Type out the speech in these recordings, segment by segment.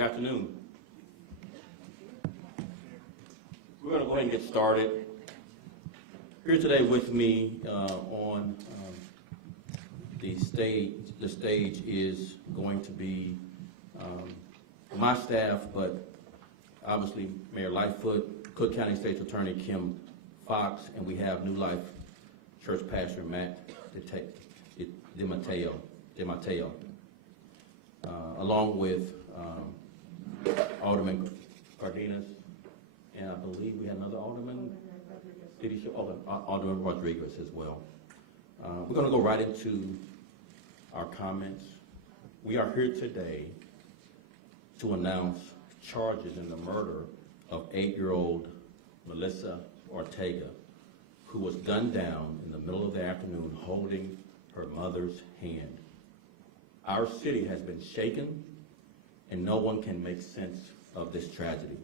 Good afternoon. We're going to go ahead and get started. Here today with me on the stage is going to be my staff, but obviously Mayor Lightfoot, Cook County State's Attorney Kim Foxx, and we have New Life Church Pastor Matt DeMatteo, along with Alderman Cardenas, and I believe we had another alderman. Did he show? Oh, Alderman Rodriguez as well. We're going to go right into our comments. We are here today to announce charges in the murder of 8-year-old Melissa Ortega, who was gunned down in the middle of the afternoon holding her mother's hand. Our city has been shaken, and no one can make sense of this tragedy.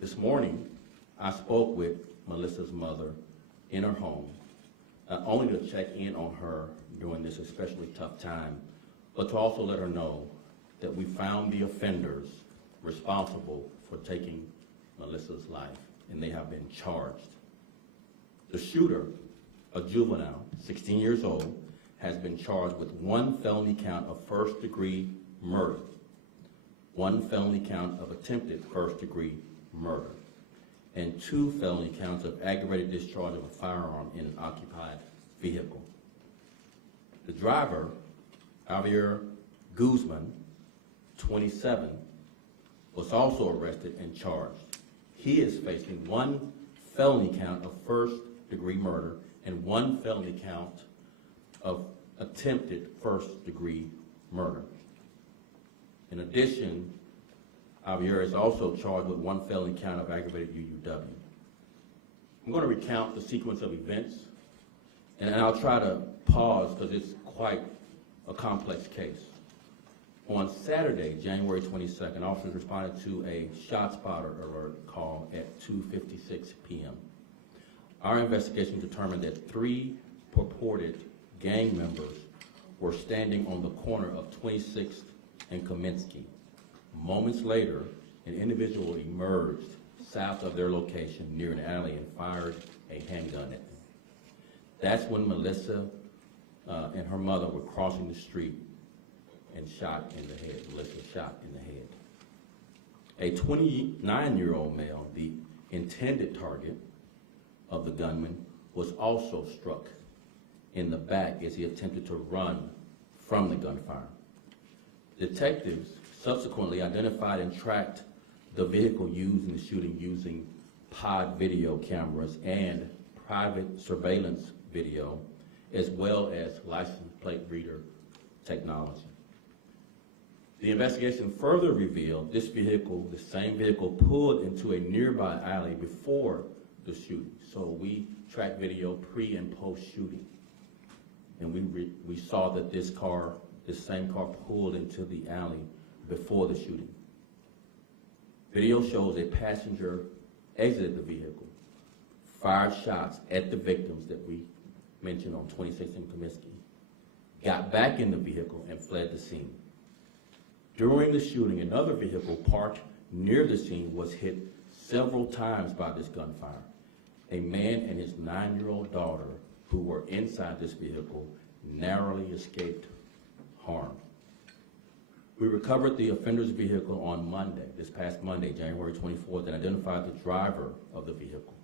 This morning, I spoke with Melissa's mother in her home, not only to check in on her during this especially tough time, but to also let her know that we found the offenders responsible for taking Melissa's life, and they have been charged. The shooter, a juvenile, 16 years old, has been charged with 1 felony count of first-degree murder, 1 felony count of attempted first-degree murder, and 2 felony counts of aggravated discharge of a firearm in an occupied vehicle. The driver, Javier Guzman, 27, was also arrested and charged. He is facing 1 felony count of first-degree murder and 1 felony count of attempted first-degree murder. In addition, Javier is also charged with 1 felony count of aggravated UUW. I'm going to recount the sequence of events, and I'll try to pause because it's quite a complex case. On Saturday, January 22nd, officers responded to a ShotSpotter alert call at 2:56 p.m. Our investigation determined that 3 purported gang members were standing on the corner of 26th and Kaminsky. Moments later, an individual emerged south of their location near an alley and fired a handgun at them. That's when Melissa and her mother were crossing the street and shot in the head. Melissa shot in the head. A 29-year-old male, the intended target of the gunman, was also struck in the back as he attempted to run from the gunfire. Detectives subsequently identified and tracked the vehicle used in the shooting using pod video cameras and private surveillance video, as well as license plate reader technology. The investigation further revealed this vehicle, the same vehicle, pulled into a nearby alley before the shooting. So we tracked video pre and post shooting, and we saw that this same car pulled into the alley before the shooting. Video shows a passenger exited the vehicle, fired shots at the victims that we mentioned on 26th and Comiskey, got back in the vehicle and fled the scene. During the shooting, another vehicle parked near the scene was hit several times by this gunfire. A man and his 9-year-old daughter, who were inside this vehicle, narrowly escaped harm. We recovered the offender's vehicle on Monday, this past Monday, January 24th, and identified the driver of the vehicle.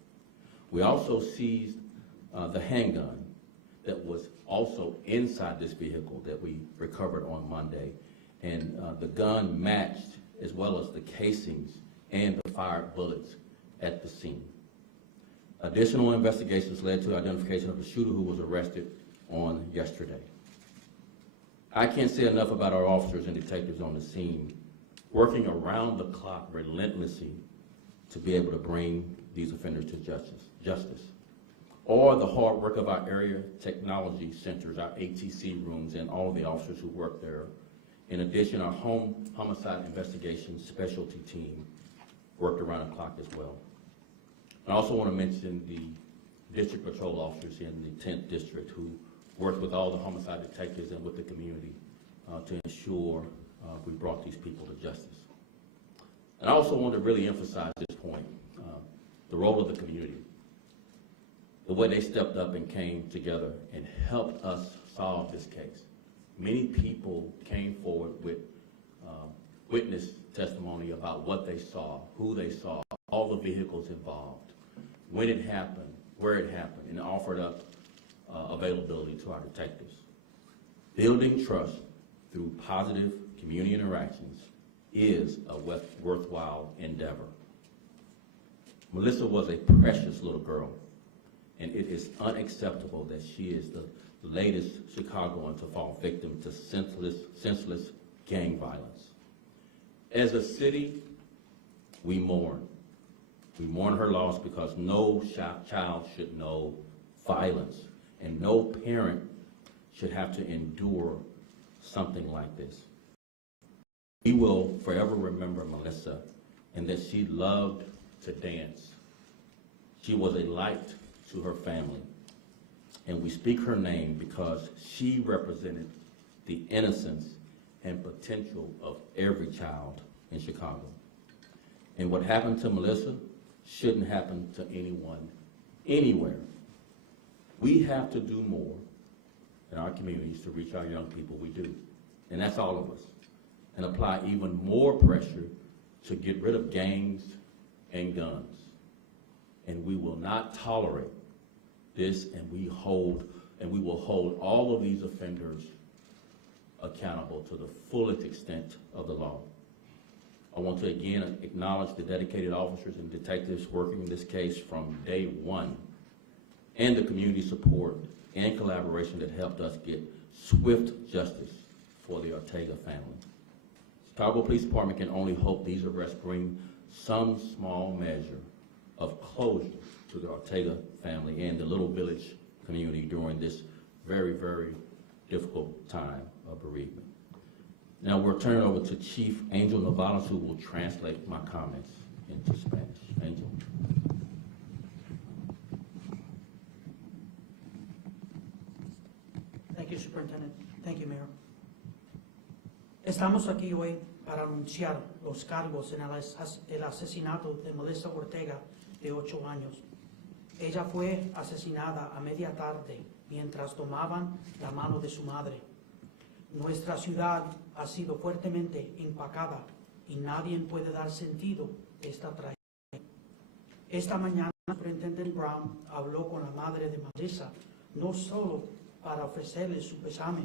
We also seized the handgun that was also inside this vehicle that we recovered on Monday, and the gun matched as well as the casings and the fired bullets at the scene. Additional investigations led to identification of the shooter, who was arrested on yesterday. I can't say enough about our officers and detectives on the scene, working around the clock relentlessly to be able to bring these offenders to justice. Or the hard work of our area technology centers, our ATC rooms, and all the officers who work there. In addition, our home homicide investigation specialty team worked around the clock as well. I also want to mention the district patrol officers in the 10th district who worked with all the homicide detectives and with the community to ensure we brought these people to justice. And I also want to really emphasize this point, the role of the community, the way they stepped up and came together and helped us solve this case. Many people came forward with witness testimony about what they saw, who they saw, all the vehicles involved, when it happened, where it happened, and offered up availability to our detectives. Building trust through positive community interactions is a worthwhile endeavor. Melissa was a precious little girl, and it is unacceptable that she is the latest Chicagoan to fall victim to senseless gang violence. As a city, we mourn. We mourn her loss because no child should know violence, and no parent should have to endure something like this. We will forever remember Melissa and that she loved to dance. She was a light to her family, and we speak her name because she represented the innocence and potential of every child in Chicago. And what happened to Melissa shouldn't happen to anyone, anywhere. We have to do more in our communities to reach our young people. We do, and that's all of us, and apply even more pressure to get rid of gangs and guns. And we will not tolerate this, and we will hold all of these offenders accountable to the fullest extent of the law. I want to again acknowledge the dedicated officers and detectives working in this case from day one, and the community support and collaboration that helped us get swift justice for the Ortega family. Chicago Police Department can only hope these arrests bring some small measure of closure to the Ortega family and the Little Village community during this very, very difficult time of bereavement. Now we'll turn it over to Chief Angel Navalas, who will translate my comments into Spanish. Angel. Thank you, Superintendent. Thank you, Mayor. Estamos aquí hoy para anunciar los cargos en el asesinato de Melissa Ortega, de 8 años. Ella fue asesinada a media tarde mientras tomaban la mano de su madre. Nuestra ciudad ha sido fuertemente impactada y nadie puede dar sentido a esta tragedia. Esta mañana, el Superintendente Brown habló con la madre de Melissa, no solo para ofrecerle su pésame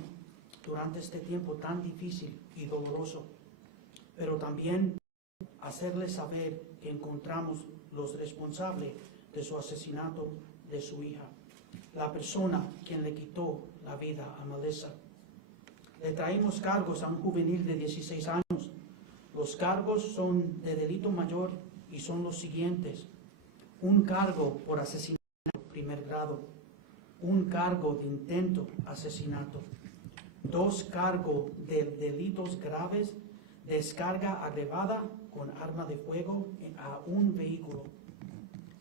durante este tiempo tan difícil y doloroso, pero también hacerle saber que encontramos los responsables de su asesinato de su hija, la persona quien le quitó la vida a Melissa. Le traímos cargos a un juvenil de 16 años. Los cargos son de delito mayor y son los siguientes: un cargo por asesinato primer grado, un cargo de intento asesinato, 2 cargos de delitos graves, descarga agravada con arma de fuego a un vehículo.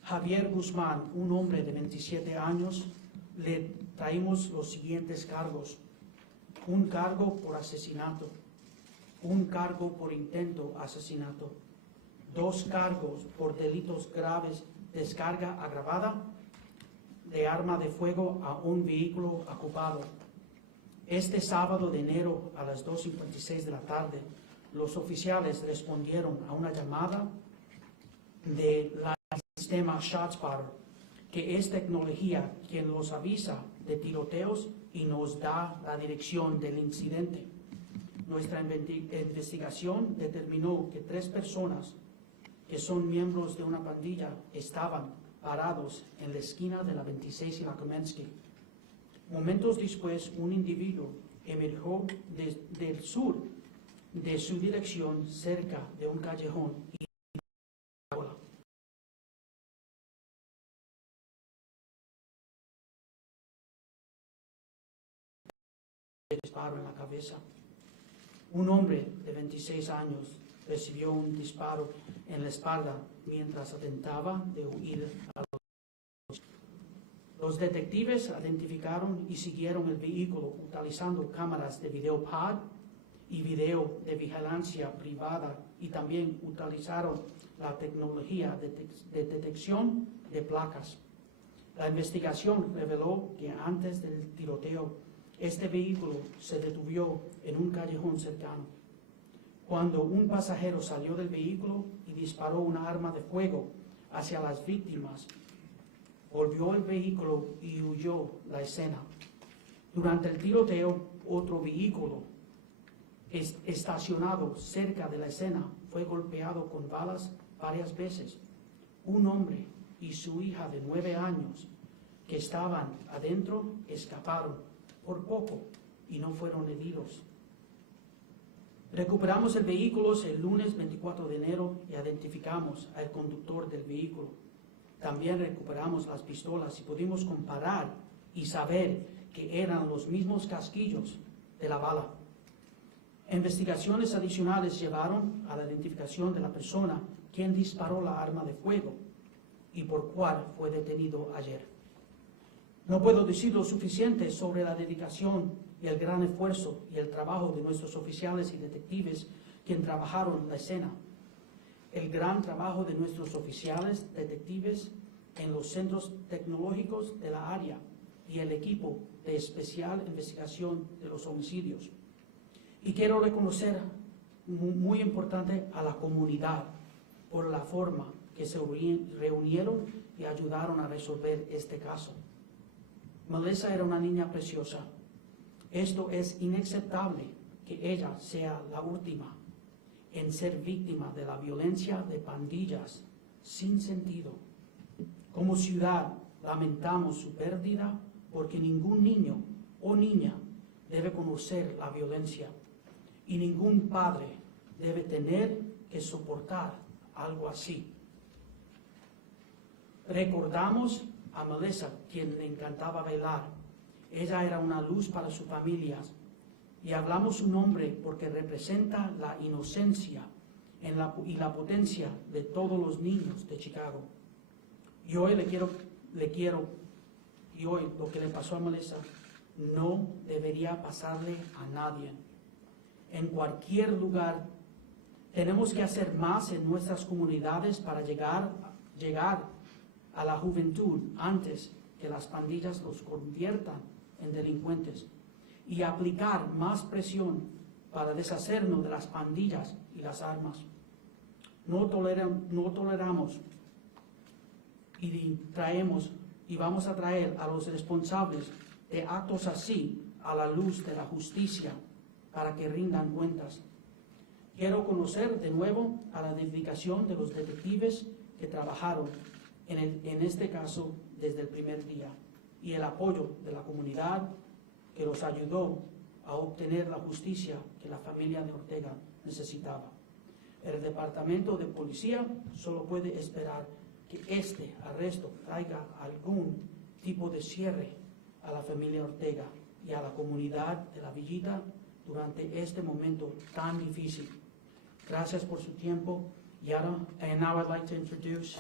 Javier Guzmán, un hombre de 27 años, le traímos los siguientes cargos: un cargo por asesinato, un cargo por intento asesinato, 2 cargos por delitos graves, descarga agravada de arma de fuego a un vehículo ocupado. Este sábado de enero a las 2:56 de la tarde, los oficiales respondieron a una llamada de la sistema ShotSpotter, que es tecnología quien los avisa de tiroteos y nos da la dirección del incidente. Nuestra investigación determinó que 3 personas que son miembros de una pandilla estaban parados en la esquina de la 26 y la Kamensky. Momentos después, un individuo emergió del sur de su dirección cerca de un callejón y disparo en la cabeza. Un hombre de 26 años recibió un disparo en la espalda mientras intentaba de huir a los detectives identificaron y siguieron el vehículo utilizando cámaras de video PAD y video de vigilancia privada y también utilizaron la tecnología de detección de placas. La investigación reveló que antes del tiroteo, este vehículo se detuvo en un callejón cercano. Cuando un pasajero salió del vehículo y disparó una arma de fuego hacia las víctimas, volvió el vehículo y huyó la escena. Durante el tiroteo, otro vehículo estacionado cerca de la escena fue golpeado con balas varias veces. Un hombre y su hija de 9 años que estaban adentro escaparon por poco y no fueron heridos. Recuperamos el vehículo el lunes 24 de enero y identificamos al conductor del vehículo. También recuperamos las pistolas y pudimos comparar y saber que eran los mismos casquillos de la bala. Investigaciones adicionales llevaron a la identificación de la persona quien disparó la arma de fuego y por cual fue detenido ayer. No puedo decir lo suficiente sobre la dedicación y el gran esfuerzo y el trabajo de nuestros oficiales y detectives quienes trabajaron en la escena. El gran trabajo de nuestros oficiales, detectives en los centros tecnológicos de la área y el equipo de especial investigación de los homicidios. Y quiero reconocer, muy importante, a la comunidad por la forma que se reunieron y ayudaron a resolver este caso. Melissa era una niña preciosa. Esto es inaceptable que ella sea la última en ser víctima de la violencia de pandillas sin sentido. Como ciudad, lamentamos su pérdida porque ningún niño o niña debe conocer la violencia y ningún padre debe tener que soportar algo así. Recordamos a Melissa, quien le encantaba bailar. Ella era una luz para su familia y hablamos su nombre porque representa la inocencia y la potencia de todos los niños de Chicago. Y hoy y hoy lo que le pasó a Melissa no debería pasarle a nadie. En cualquier lugar tenemos que hacer más en nuestras comunidades para llegar a la juventud antes que las pandillas los conviertan en delincuentes y aplicar más presión para deshacernos de las pandillas y las armas. No toleramos y vamos a traer a los responsables de actos así a la luz de la justicia para que rindan cuentas. Quiero conocer de nuevo a la dedicación de los detectives que trabajaron en este caso desde el primer día y el apoyo de la comunidad que los ayudó a obtener la justicia que la familia de Ortega necesitaba. El Departamento de Policía solo puede esperar que este arresto traiga algún tipo de cierre a la familia Ortega y a la comunidad de la Villita durante este momento tan difícil. Gracias por su tiempo. And now I'd like to introduce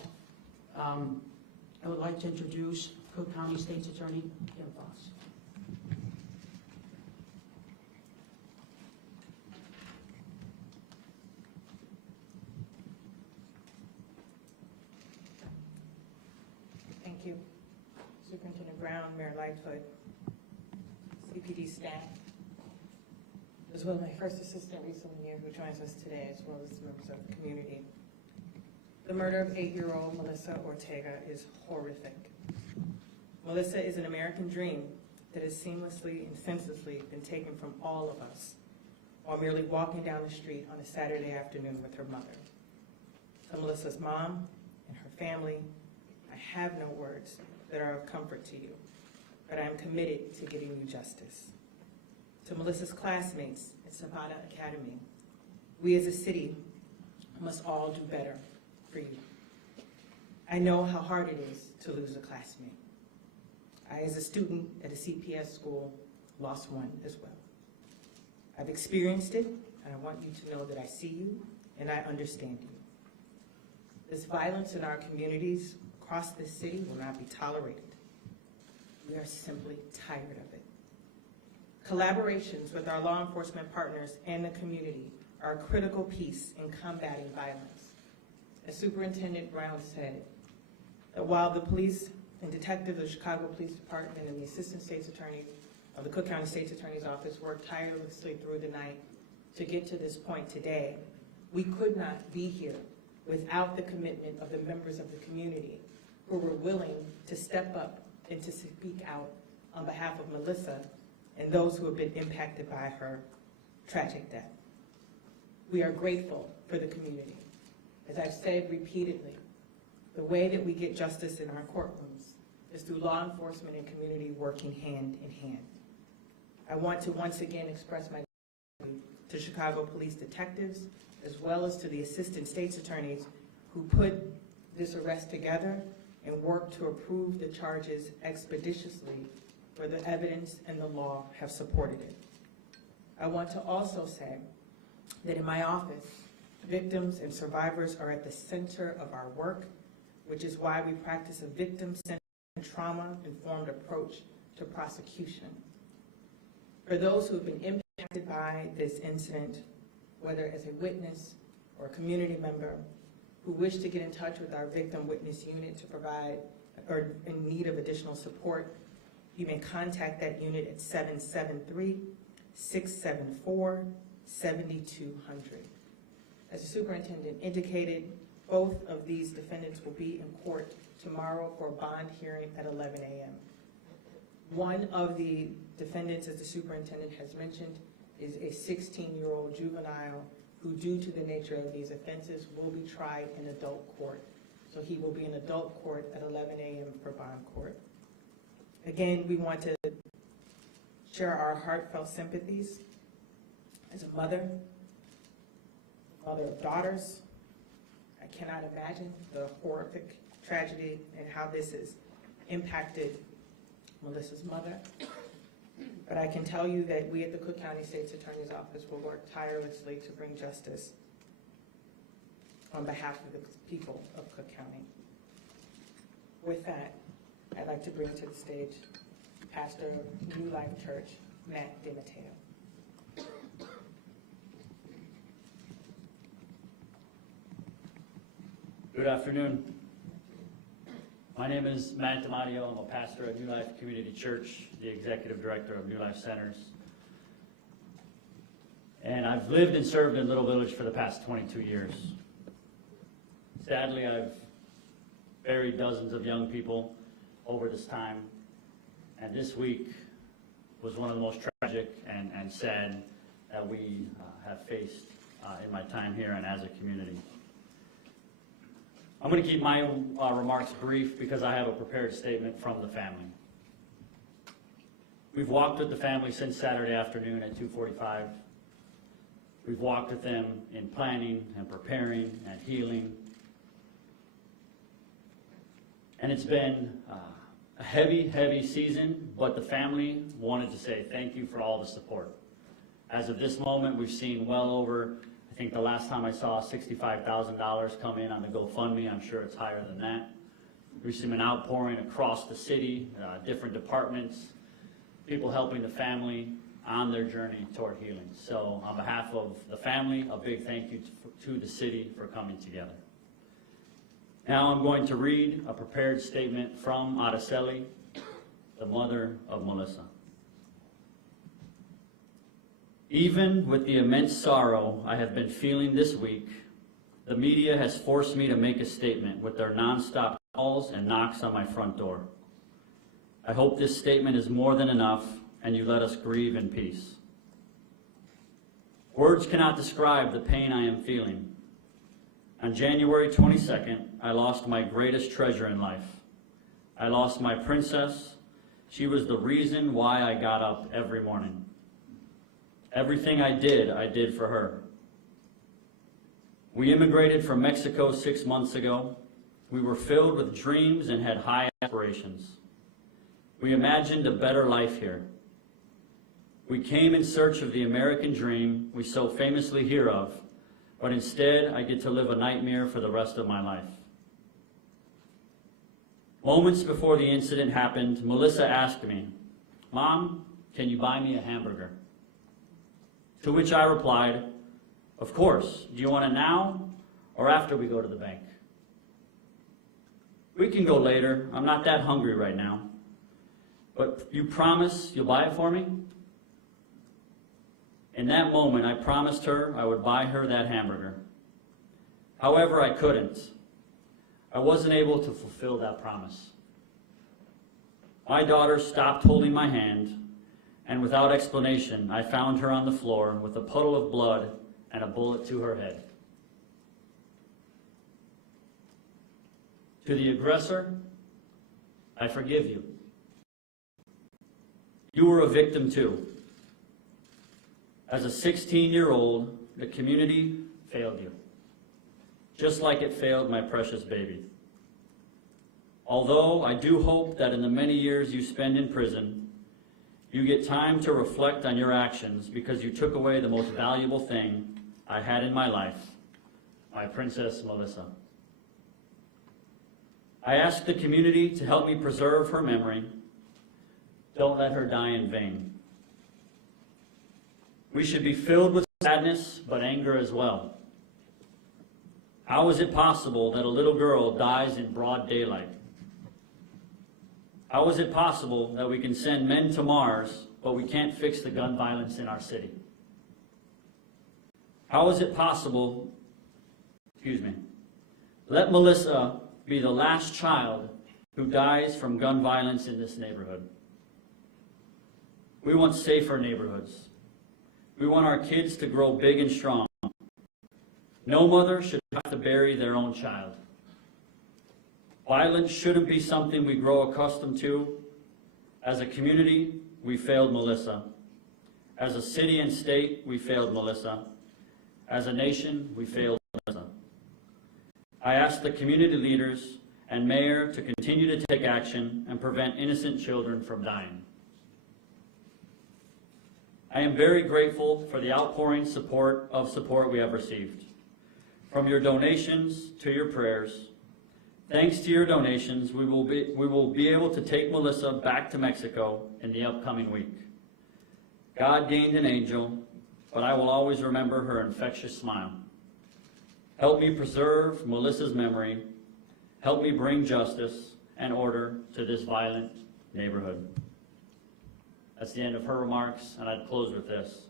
Cook County State's Attorney Kim Foxx. Thank you. Superintendent Brown, Mayor Lightfoot, CPD staff, as well as my first assistant recently here who joins us today, as well as members of the community. The murder of 8-year-old Melissa Ortega is horrific. Melissa is an American dream that has seamlessly and senselessly been taken from all of us while merely walking down the street on a Saturday afternoon with her mother. To Melissa's mom and her family, I have no words that are of comfort to you, but I am committed to getting you justice. To Melissa's classmates at Zapata Academy, we as a city must all do better for you. I know how hard it is to lose a classmate. I, as a student at a CPS school, lost one as well. I've experienced it, and I want you to know that I see you and I understand you. This violence in our communities across this city will not be tolerated. We are simply tired of it. Collaborations with our law enforcement partners and the community are a critical piece in combating violence. As Superintendent Brown said, that while the police and detectives of the Chicago Police Department and the Assistant State's Attorney of the Cook County State's Attorney's Office worked tirelessly through the night to get to this point today, we could not be here without the commitment of the members of the community who were willing to step up and to speak out on behalf of Melissa and those who have been impacted by her tragic death. We are grateful for the community. As I've said repeatedly, the way that we get justice in our courtrooms is through law enforcement and community working hand in hand. I want to once again express my gratitude to Chicago police detectives, as well as to the assistant state's attorneys who put this arrest together and worked to approve the charges expeditiously where the evidence and the law have supported it. I want to also say that in my office, victims and survivors are at the center of our work, which is why we practice a victim-centered and trauma-informed approach to prosecution. For those who have been impacted by this incident, whether as a witness or a community member who wish to get in touch with our victim witness unit to provide or in need of additional support, you may contact that unit at 773-674-7200. As the superintendent indicated, both of these defendants will be in court tomorrow for a bond hearing at 11 a.m. One of the defendants, as the superintendent has mentioned, is a 16-year-old juvenile who, due to the nature of these offenses, will be tried in adult court. So he will be in adult court at 11 a.m. for bond court. Again, we want to share our heartfelt sympathies as a mother of daughters. I cannot imagine the horrific tragedy and how this has impacted Melissa's mother. But I can tell you that we at the Cook County State's Attorney's Office will work tirelessly to bring justice on behalf of the people of Cook County. With that, I'd like to bring to the stage Pastor of New Life Church, Matt DeMatteo. Good afternoon. My name is Matt DeMatteo. I'm a pastor at New Life Community Church, the executive director of New Life Centers. And I've lived and served in Little Village for the past 22 years. Sadly, I've buried dozens of young people over this time. And this week was one of the most tragic and sad that we have faced in my time here and as a community. I'm going to keep my remarks brief because I have a prepared statement from the family. We've walked with the family since Saturday afternoon at 2:45. We've walked with them in planning and preparing and healing. And it's been a heavy, heavy season, but the family wanted to say thank you for all the support. As of this moment, we've seen well over, I think the last time I saw $65,000 come in on the GoFundMe. I'm sure it's higher than that. We've seen an outpouring across the city, different departments, people helping the family on their journey toward healing. So on behalf of the family, a big thank you to the city for coming together. Now I'm going to read a prepared statement from Araceli, the mother of Melissa. Even with the immense sorrow I have been feeling this week, the media has forced me to make a statement with their nonstop calls and knocks on my front door. I hope this statement is more than enough and you let us grieve in peace. Words cannot describe the pain I am feeling. On January 22nd, I lost my greatest treasure in life. I lost my princess. She was the reason why I got up every morning. Everything I did for her. We immigrated from Mexico 6 months ago. We were filled with dreams and had high aspirations. We imagined a better life here. We came in search of the American dream we so famously hear of, but instead I get to live a nightmare for the rest of my life. Moments before the incident happened, Melissa asked me, "Mom, can you buy me a hamburger? To which I replied, of course. Do you want it now or after we go to the bank? We can go later. I'm not that hungry right now. But you promise you'll buy it for me? In that moment, I promised her I would buy her that hamburger. However, I couldn't. I wasn't able to fulfill that promise. My daughter stopped holding my hand, and without explanation, I found her on the floor with a puddle of blood and a bullet to her head. To the aggressor, I forgive you. You were a victim too. As a 16-year-old, the community failed you, just like it failed my precious baby. Although I do hope that in the many years you spend in prison, you get time to reflect on your actions because you took away the most valuable thing I had in my life, my Princess Melissa. I ask the community to help me preserve her memory. Don't let her die in vain. We should be filled with sadness, but anger as well. How is it possible that a little girl dies in broad daylight? How is it possible that we can send men to Mars, but we can't fix the gun violence in our city? How is it possible, let Melissa be the last child who dies from gun violence in this neighborhood? We want safer neighborhoods. We want our kids to grow big and strong. No mother should have to bury their own child. Violence shouldn't be something we grow accustomed to. As a community, we failed Melissa. As a city and state, we failed Melissa. As a nation, we failed Melissa. I ask the community leaders and mayor to continue to take action and prevent innocent children from dying. I am very grateful for the outpouring support we have received. From your donations to your prayers, thanks to your donations, we will be able to take Melissa back to Mexico in the upcoming week. God gained an angel, but I will always remember her infectious smile. Help me preserve Melissa's memory. Help me bring justice and order to this violent neighborhood. That's the end of her remarks, and I'd close with this.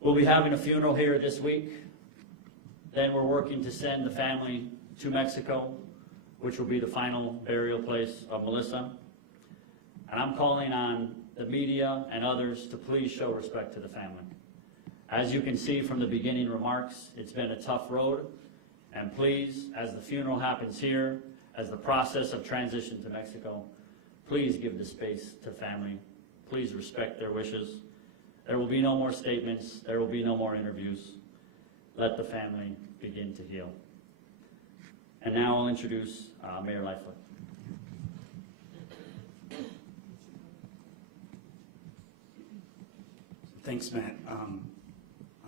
We'll be having a funeral here this week. Then we're working to send the family to Mexico, which will be the final burial place of Melissa. And I'm calling on the media and others to please show respect to the family. As you can see from the beginning remarks, it's been a tough road. And please, as the funeral happens here, as the process of transition to Mexico, please give the space to family. Please respect their wishes. There will be no more statements. There will be no more interviews. Let the family begin to heal. And now I'll introduce Mayor Lightfoot. Thanks, Matt.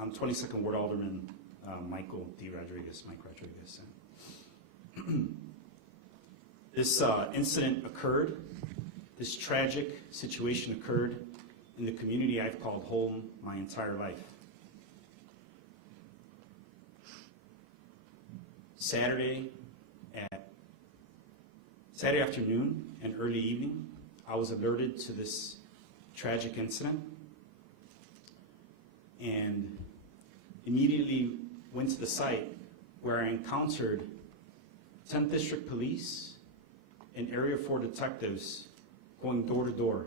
I'm 22nd Ward Alderman Mike Rodriguez. This incident occurred, this tragic situation occurred in the community I've called home my entire life. Saturday afternoon and early evening, I was alerted to this tragic incident and immediately went to the site where I encountered 10th District Police and Area 4 detectives going door to door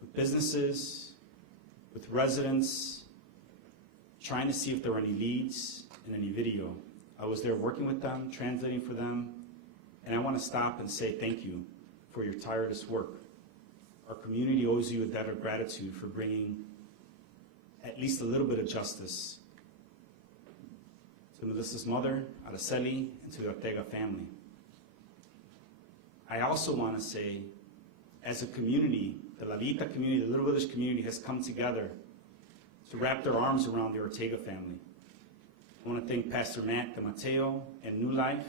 with businesses, with residents, trying to see if there were any leads and any video. I was there working with them, translating for them, and I want to stop and say thank you for your tireless work. Our community owes you a debt of gratitude for bringing at least a little bit of justice to Melissa's mother, Araceli, and to the Ortega family. I also want to say, as a community, the Lalita community, the Little Village community has come together to wrap their arms around the Ortega family. I want to thank Pastor Matt DeMatteo and New Life.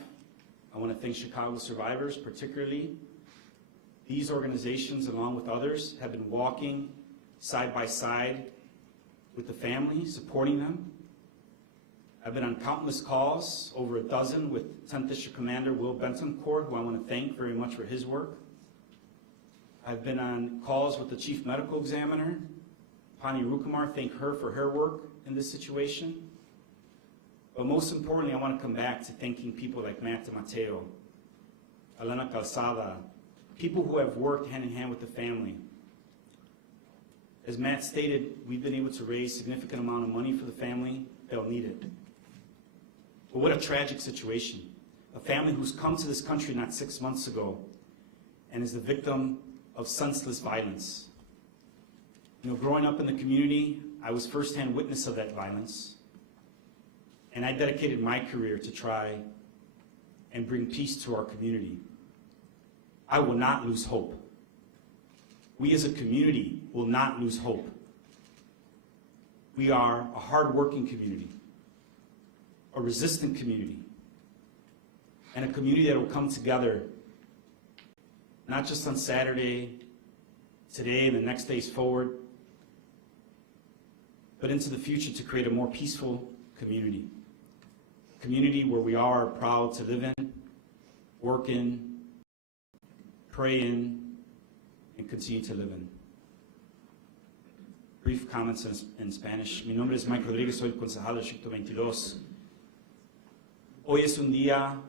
I want to thank Chicago Survivors, particularly these organizations, along with others, have been walking side by side with the family, supporting them. I've been on countless calls, over a dozen, with 10th District Commander Will Bentoncourt, who I want to thank very much for his work. I've been on calls with the Chief Medical Examiner, Pani Rukumar, thank her for her work in this situation. But most importantly, I want to come back to thanking people like Matt Mateo, Elena Calzada, people who have worked hand in hand with the family. As Matt stated, we've been able to raise a significant amount of money for the family. They'll need it. But what a tragic situation. A family who's come to this country not 6 months ago and is the victim of senseless violence. You know, growing up in the community, I was firsthand witness of that violence. And I dedicated my career to try and bring peace to our community. I will not lose hope. We as a community will not lose hope. We are a hard-working community, a resistant community, and a community that will come together not just on Saturday, today, and the next days forward, but into the future to create a more peaceful community. A community where we are proud to live in, work in, pray in, and continue to live in. Brief comments in Spanish. Mi nombre es Mike Rodríguez, soy el concejal del Distrito 22. Hoy es un día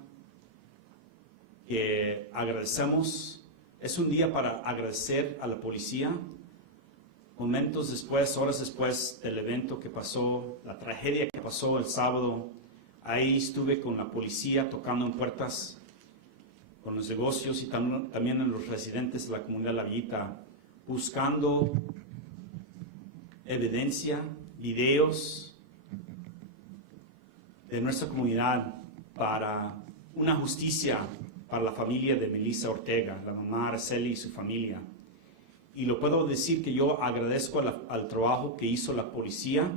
que agradecemos, es un día para agradecer a la policía. Momentos después, horas después del evento que pasó, la tragedia que pasó el sábado, ahí estuve con la policía tocando en puertas, con los negocios y también en los residentes de la comunidad La Villita, buscando evidencia, videos de nuestra comunidad para una justicia para la familia de Melissa Ortega, la mamá Araceli y su familia. Y lo puedo decir que yo agradezco al trabajo que hizo la policía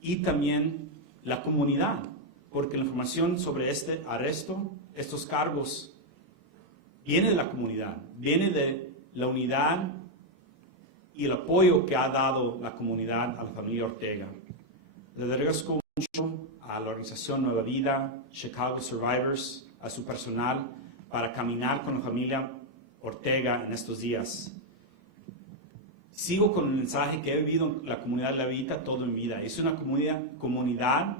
y también la comunidad, porque la información sobre este arresto, estos cargos, viene de la comunidad, viene de la unidad y el apoyo que ha dado la comunidad a la familia Ortega. Le agradezco mucho a la organización Nueva Vida, Chicago Survivors, a su personal, para caminar con la familia Ortega en estos días. Sigo con el mensaje que he vivido en la comunidad de La Villita toda mi vida. Es una comunidad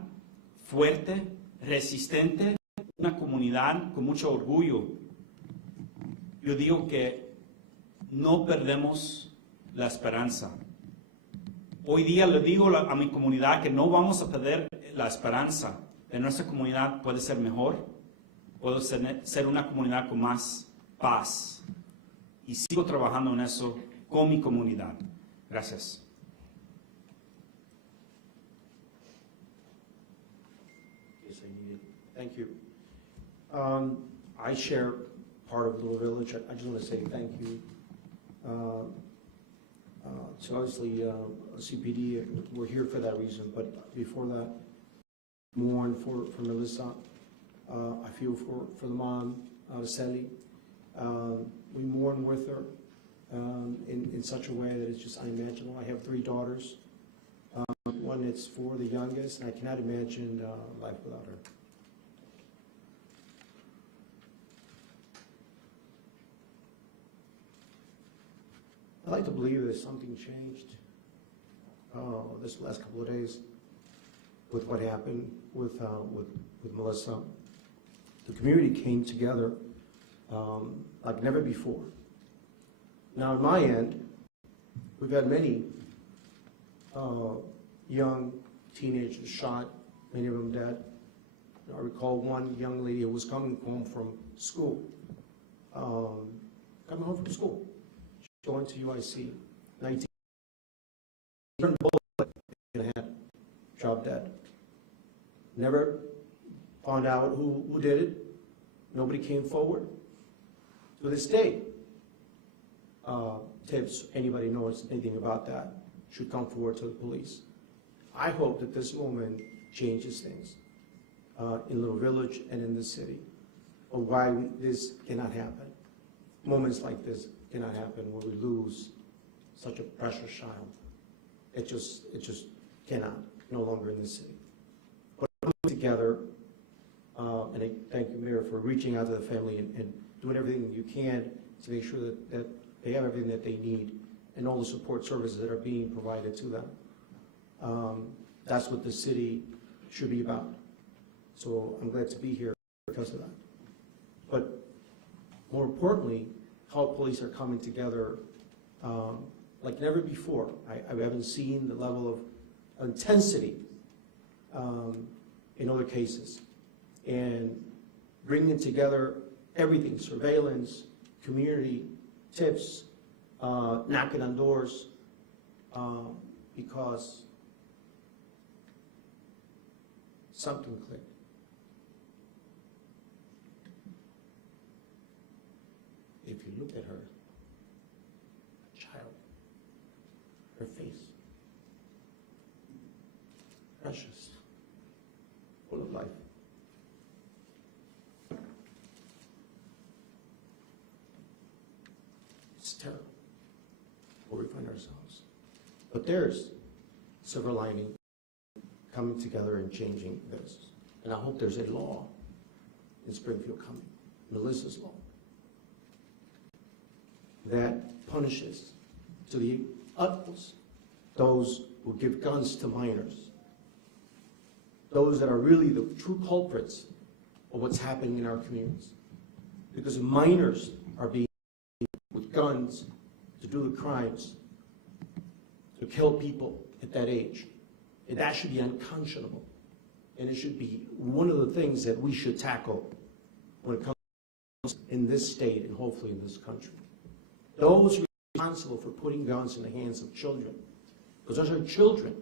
fuerte, resistente, una comunidad con mucho orgullo. Yo digo que no perdemos la esperanza. Hoy día le digo a mi comunidad que no vamos a perder la esperanza. De nuestra comunidad puede ser mejor, puede ser una comunidad con más paz. Y sigo trabajando en eso con mi comunidad. Gracias. Yes, I need it. Thank you. I share part of Little Village. I just want to say thank you. So obviously, CPD, we're here for that reason, but before that, mourn for Melissa. I feel for the mom, Araceli. We mourn with her in such a way that it's just unimaginable. I have 3 daughters. One is 4, the youngest, and I cannot imagine life without her. I'd like to believe that something changed this last couple of days with what happened with Melissa. The community came together like never before. Now, on my end, we've had many young teenagers shot, many of them dead. I recall one young lady who was coming home from school, going to UIC, 19, bullet in the hand, dropped dead. Never found out who did it. Nobody came forward. To this day, tips, anybody knows anything about that, should come forward to the police. I hope that this moment changes things in Little Village and in the city, of why this cannot happen. Moments like this cannot happen where we lose such a precious child. It just cannot, no longer in the city. But coming together, and I thank you, Mayor, for reaching out to the family and doing everything you can to make sure that they have everything that they need and all the support services that are being provided to them. That's what the city should be about. So I'm glad to be here because of that. But more importantly, how police are coming together like never before. I haven't seen the level of intensity in other cases. And bringing together everything, surveillance, community, tips, knocking on doors, because something clicked. If you look at her, a child, her face, precious, full of life. It's terrible where we find ourselves. But there's silver lining coming together and changing this. And I hope there's a law in Springfield coming, Melissa's law, that punishes to the utmost those who give guns to minors, those that are really the true culprits of what's happening in our communities. Because minors are being with guns to do the crimes, to kill people at that age. And that should be unconscionable. And it should be one of the things that we should tackle when it comes in this state and hopefully in this country. Those responsible for putting guns in the hands of children, because those are children,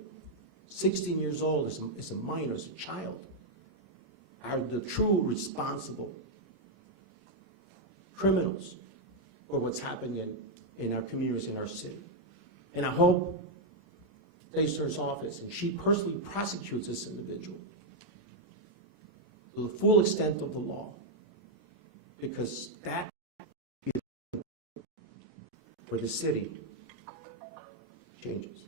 16 years old is a minor, is a child, are the true responsible criminals for what's happening in our communities, in our city. And I hope Stacer's office, and she personally prosecutes this individual to the full extent of the law, because that where the city changes.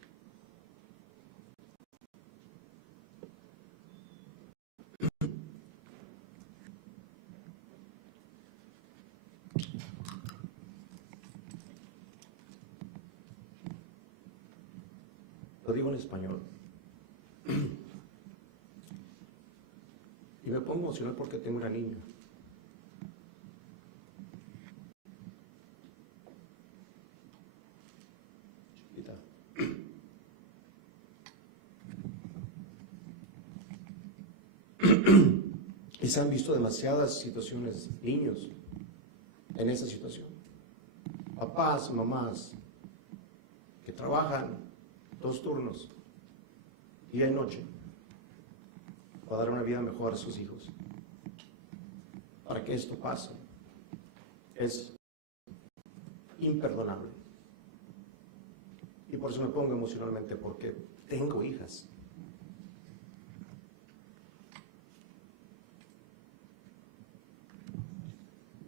Lo digo en español. Y me pongo emocional porque tengo una niña. Chiquita. Y se han visto demasiadas situaciones, niños, en esa situación. Papás, mamás, que trabajan 2 turnos, día y noche, para dar una vida mejor a sus hijos. Para que esto pase, es imperdonable. Y por eso me pongo emocionalmente, porque tengo hijas.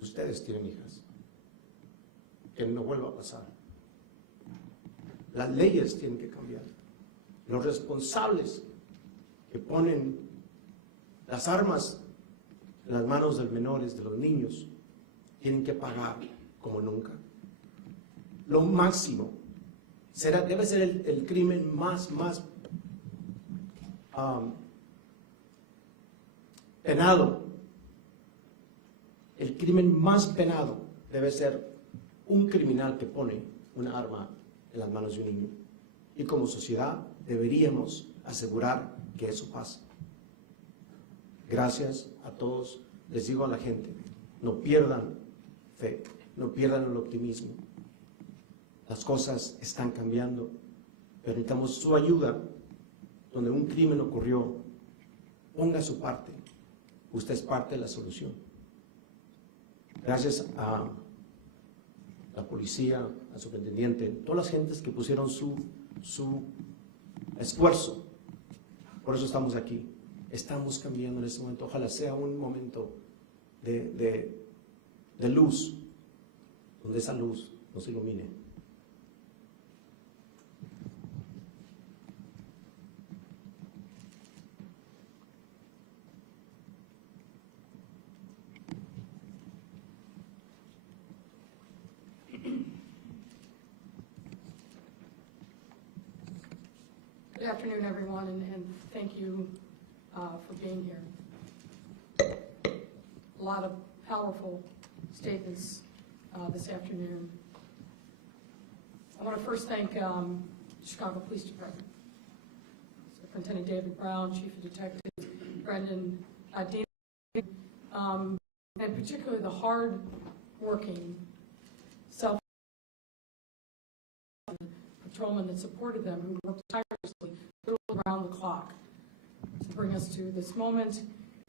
Ustedes tienen hijas. Que no vuelva a pasar. Las leyes tienen que cambiar. Los responsables que ponen las armas en las manos de los menores, de los niños, tienen que pagar como nunca. Lo máximo debe ser el crimen más penado. El crimen más penado debe ser un criminal que pone una arma en las manos de un niño. Y como sociedad deberíamos asegurar que eso pase. Gracias a todos. Les digo a la gente, no pierdan fe, no pierdan el optimismo. Las cosas están cambiando, pero necesitamos su ayuda. Donde un crimen ocurrió, ponga su parte. Usted es parte de la solución. Gracias a la policía, al superintendente, todas las gentes que pusieron su esfuerzo. Por eso estamos aquí. Estamos cambiando en este momento. Ojalá sea un momento de luz, donde esa luz No se ilumine. Good afternoon, everyone, and thank you for being here. A lot of powerful statements this afternoon. I want to first thank Chicago Police Department, Superintendent David Brown, Chief of Detectives Brendan Dean, and particularly the hard-working, patrolmen that supported them, who worked tirelessly literally around the clock to bring us to this moment,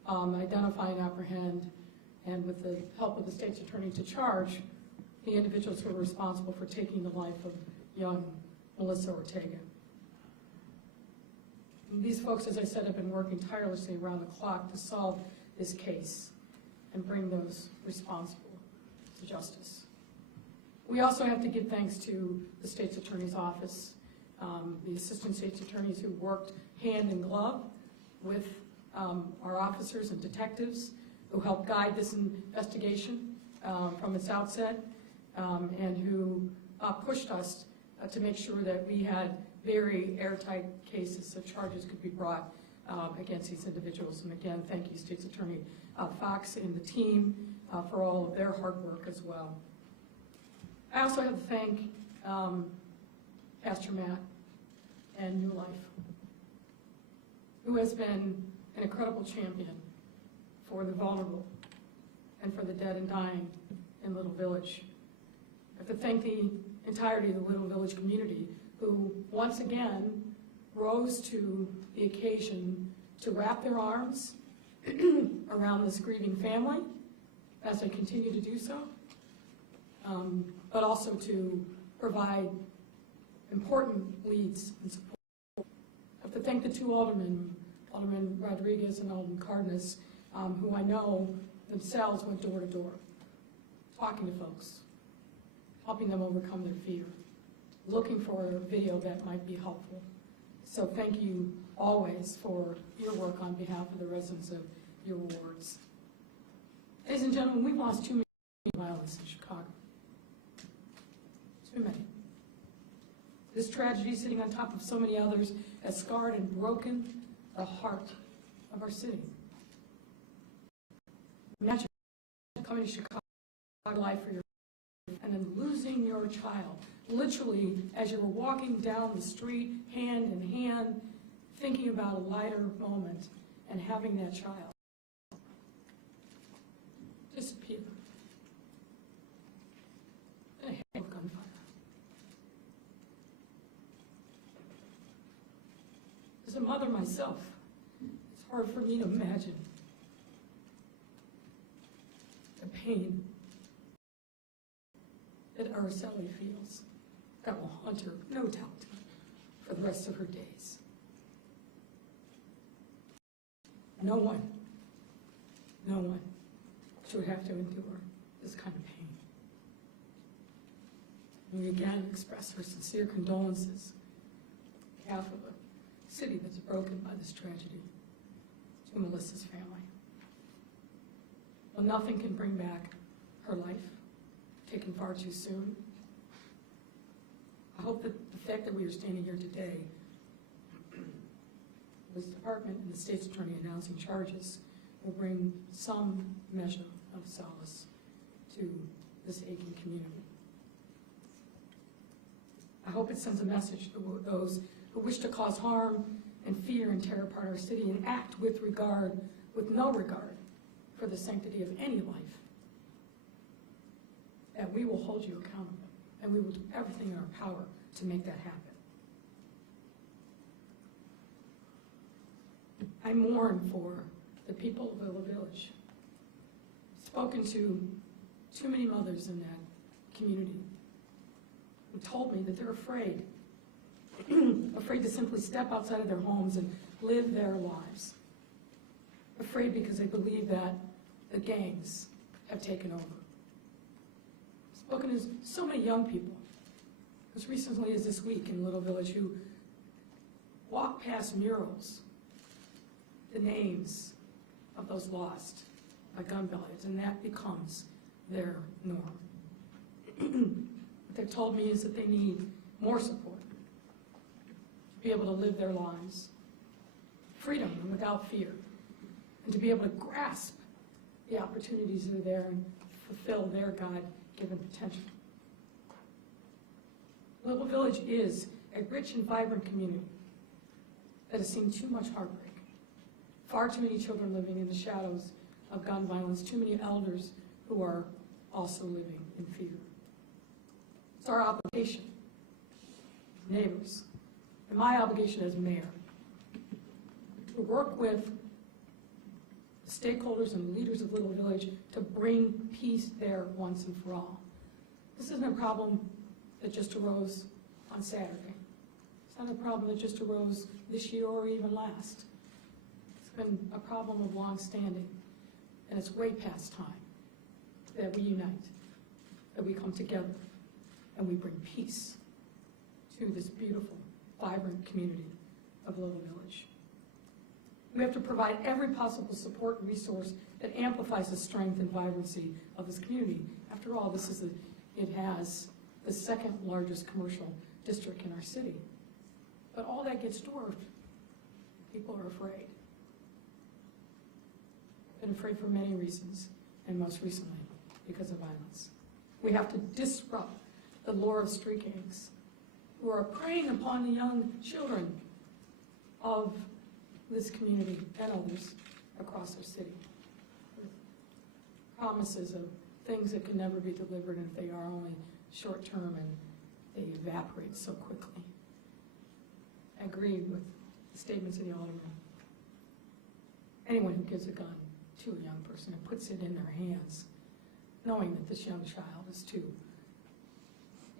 identify and apprehend, and with the help of the state's attorney to charge the individuals who were responsible for taking the life of young Melissa Ortega. And these folks, as I said, have been working tirelessly around the clock to solve this case and bring those responsible to justice. We also have to give thanks to the state's attorney's office, the assistant state's attorneys who worked hand in glove with our officers and detectives who helped guide this investigation from its outset, and who pushed us to make sure that we had very airtight cases so charges could be brought against these individuals. And again, thank you, State's Attorney Foxx and the team for all of their hard work as well. I also have to thank Pastor Matt and New Life, who has been an incredible champion for the vulnerable and for the dead and dying in Little Village. I have to thank the entirety of the Little Village community, who once again rose to the occasion to wrap their arms around this grieving family, as they continue to do so, but also to provide important leads and support. I have to thank the two aldermen, Alderman Rodriguez and Alderman Cardenas, who I know themselves went door to door, talking to folks, helping them overcome their fear, looking for a video that might be helpful. So thank you always for your work on behalf of the residents of your wards. Ladies and gentlemen, we've lost too many violence in Chicago. Too many. This tragedy, sitting on top of so many others, has scarred and broken the heart of our city. Imagine coming to Chicago life for your and then losing your child, literally as you're walking down the street, hand in hand, thinking about a lighter moment, and having that child disappear in a hail of gunfire. As a mother myself, it's hard for me to imagine the pain that Araceli feels. That will haunt her, no doubt, for the rest of her days. No one should have to endure this kind of pain. We again express our sincere condolences on behalf of a city that's broken by this tragedy to Melissa's family. Well, nothing can bring back her life, taken far too soon. I hope that the fact that we are standing here today, this department and the state's attorney announcing charges, will bring some measure of solace to this aching community. I hope it sends a message to those who wish to cause harm and fear and tear apart our city and act with no regard for the sanctity of any life, that we will hold you accountable, and we will do everything in our power to make that happen. I mourn for the people of Little Village. I've spoken to too many mothers in that community who told me that they're afraid, afraid to simply step outside of their homes and live their lives. Afraid because they believe that the gangs have taken over. spoken to so many young people, as recently as this week in Little Village, who walk past murals, the names of those lost by gun violence, and that becomes their norm. What they've told me is that they need more support to be able to live their lives, freedom and without fear, and to be able to grasp the opportunities that are there and fulfill their God-given potential. Little Village is a rich and vibrant community that has seen too much heartbreak, far too many children living in the shadows of gun violence, too many elders who are also living in fear. It's our obligation, neighbors, and my obligation as mayor, to work with the stakeholders and leaders of Little Village to bring peace there once and for all. This isn't a problem that just arose on Saturday. It's not a problem that just arose this year or even last. It's been a problem of long standing, and it's way past time that we unite, that we come together, and we bring peace to this beautiful, vibrant community of Little Village. We have to provide every possible support and resource that amplifies the strength and vibrancy of this community. After all, it has the second largest commercial district in our city. But all that gets dwarfed. People are afraid. Been afraid for many reasons, and most recently because of violence. We have to disrupt the lure of street gangs who are preying upon the young children of this community and others across our city. With promises of things that can never be delivered, and if they are only short-term and they evaporate so quickly. I agree with the statements of the Alderman. Anyone who gives a gun to a young person and puts it in their hands, knowing that this young child is too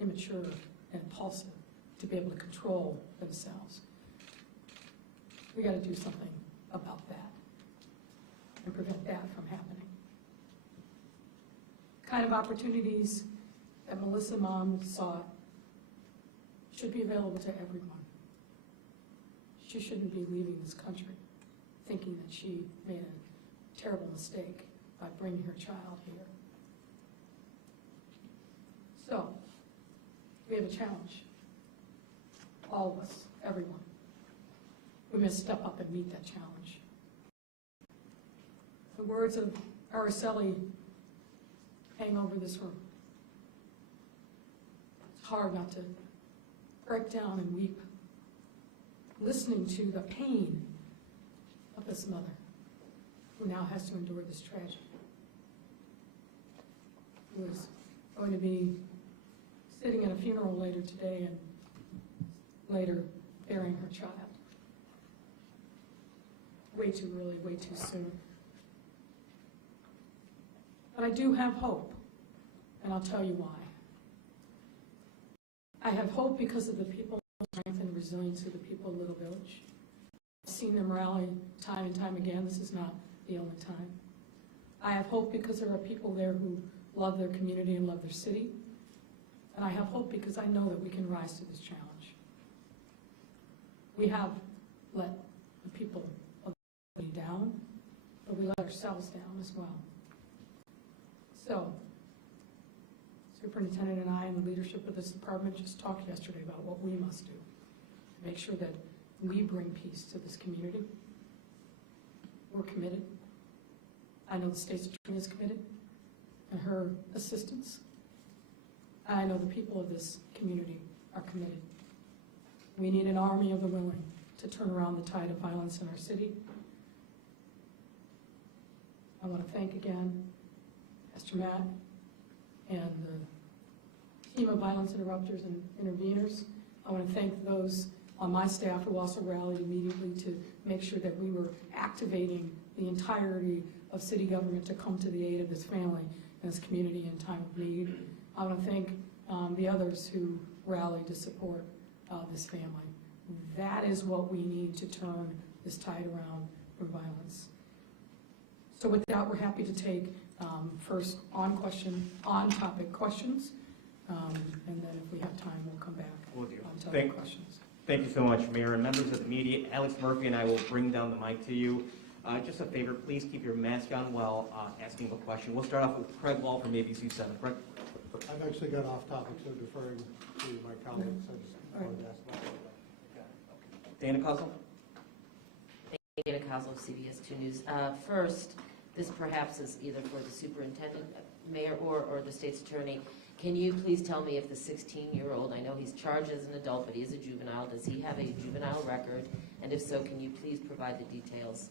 immature and impulsive to be able to control themselves. We got to do something about that and prevent that from happening. The kind of opportunities that Melissa Mom saw should be available to everyone. She shouldn't be leaving this country thinking that she made a terrible mistake by bringing her child here. So, we have a challenge. All of us, everyone. We must step up and meet that challenge. The words of Araceli hang over this room. It's hard not to break down and weep, listening to the pain of this mother who now has to endure this tragedy, who is going to be sitting at a funeral later today and later burying her child. Way too early, way too soon. But I do have hope, and I'll tell you why. I have hope because of the people, strength and resilience of the people of Little Village. I've seen them rally time and time again. This is not the only time. I have hope because there are people there who love their community and love their city. And I have hope because I know that we can rise to this challenge. We have let the people of the city down, but we let ourselves down as well. So, Superintendent and I and the leadership of this department just talked yesterday about what we must do to make sure that we bring peace to this community. We're committed. I know the state's attorney is committed, and her assistants. I know the people of this community are committed. We need an army of the willing to turn around the tide of violence in our city. I want to thank again Pastor Matt and the team of violence interrupters and interveners. I want to thank those on my staff who also rallied immediately to make sure that we were activating the entirety of city government to come to the aid of this family and this community in time of need. I want to thank the others who rallied to support this family. That is what we need to turn this tide around from violence. So with that, we're happy to take first on-topic questions, and then if we have time, we'll come back Will do. on topic questions. Thank you so much, Mayor and members of the media. Alex Murphy and I will bring down the mic to you. Just a favor, please keep your mask on while asking a question. We'll start off with Craig Wall from ABC 7. Craig? I've actually got off topic, so deferring to my colleagues. I just wanted to ask about that. Dana Cosell? Dana Cosell, CBS 2 News. First, this perhaps is either for the superintendent, mayor, or the state's attorney. Can you please tell me if the 16-year-old, I know he's charged as an adult, but he is a juvenile, does he have a juvenile record? And if so, can you please provide the details?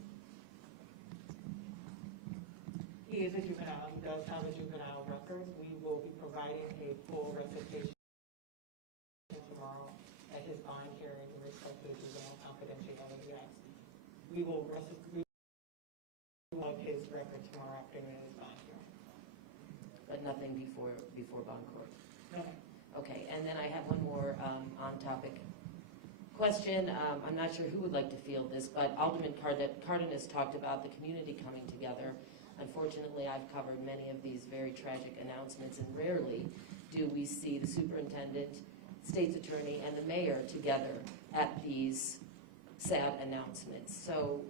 He is a juvenile. He does have a juvenile record. We will be providing a full recitation tomorrow at his bond hearing in respect to the Juvenile Confidentiality Act. We will of his record tomorrow afternoon at his bond hearing. But nothing before bond court? No. Okay, and then I have one more on-topic question. I'm not sure who would like to field this, but Alderman Cardenas talked about the community coming together. Unfortunately, I've covered many of these very tragic announcements, and rarely do we see the superintendent, state's attorney, and the mayor together at these sad announcements. So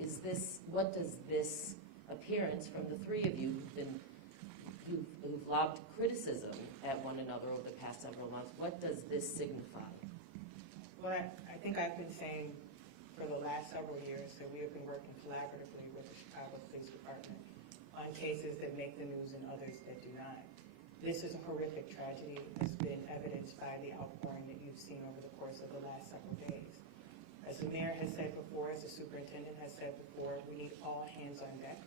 what does this appearance from the three of you who've lobbed criticism at one another over the past several months, what does this signify? Well, I think I've been saying for the last several years that we have been working collaboratively with the Chicago Police Department on cases that make the news and others that do not. This is a horrific tragedy that's been evidenced by the outpouring that you've seen over the course of the last several days. As the mayor has said before, as the superintendent has said before, we need all hands on deck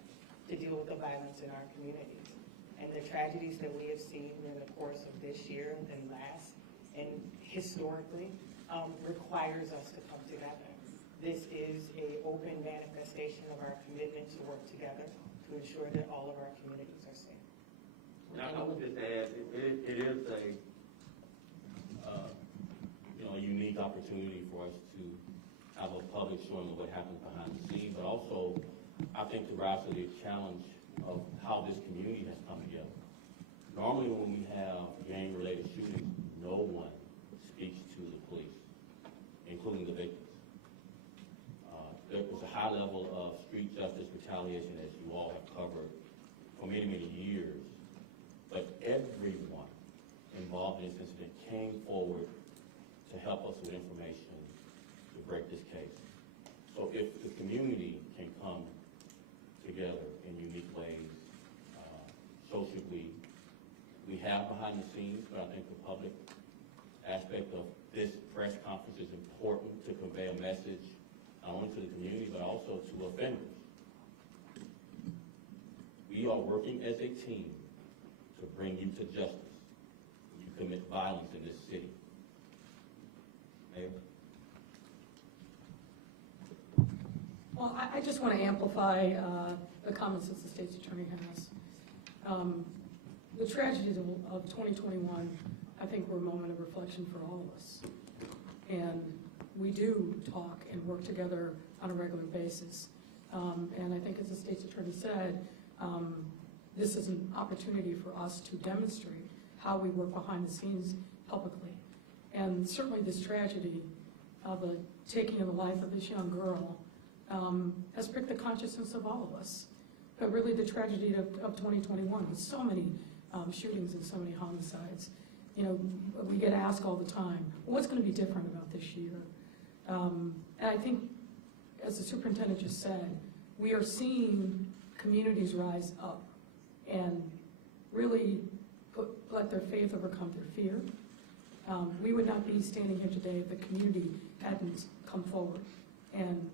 to deal with the violence in our communities. And the tragedies that we have seen in the course of this year and last, and historically, requires us to come together. This is an open manifestation of our commitment to work together to ensure that all of our communities are safe. Now, I would just add, it is a unique opportunity for us to have a public showing of what happens behind the scenes, but also, I think, to rise to the challenge of how this community has come together. Normally, when we have gang-related shootings, no one speaks to the police, including the victims. There was a high level of street justice retaliation, as you all have covered, for many, many years. But everyone involved in this incident came forward to help us with information to break this case. So if the community can come together in unique ways, so should we. We have behind the scenes, but I think the public aspect of this press conference is important to convey a message not only to the community, but also to offenders. We are working as a team to bring you to justice when you commit violence in this city. Mayor? Well, I just want to amplify the comments that the state's attorney has. The tragedies of 2021, I think, were a moment of reflection for all of us. And we do talk and work together on a regular basis. And I think, as the state's attorney said, this is an opportunity for us to demonstrate how we work behind the scenes publicly. And certainly this tragedy of the taking of the life of this young girl has pricked the consciousness of all of us. But really the tragedy of 2021 with so many shootings and so many homicides. You know, we get asked all the time, well, what's going to be different about this year? And I think, as the superintendent just said, we are seeing communities rise up and really let their faith overcome their fear. We would not be standing here today if the community hadn't come forward and